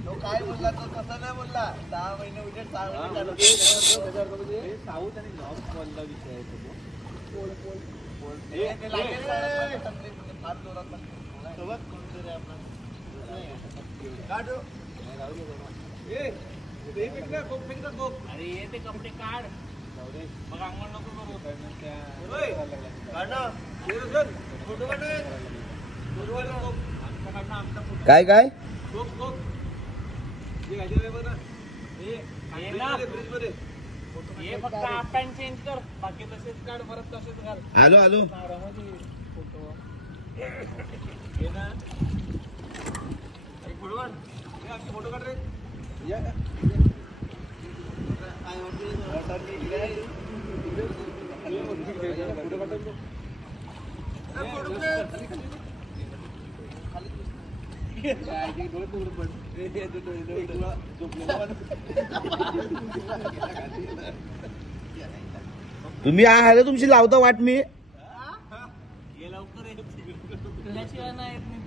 तो काय बोलला तो तसा नाही बोलला 6 महिने उजेड 6 महिने साऊथ आणि नॉर्थ बोलला विषय आहे फार जोरात सोबत कोणतरी आपला अरे ये ते कपडे काढ मग अंगण नको करू काय काय हे फक्त हाफ पॅन्ट चेंज कर बाकी तसेच काढ परत तसेच घाल आलो आलो फोटो हे ना फोटो काढ रे तुम्ही आहे तुमची लावता वाट मी लवकर तुझ्याशिवाय नाही येत मी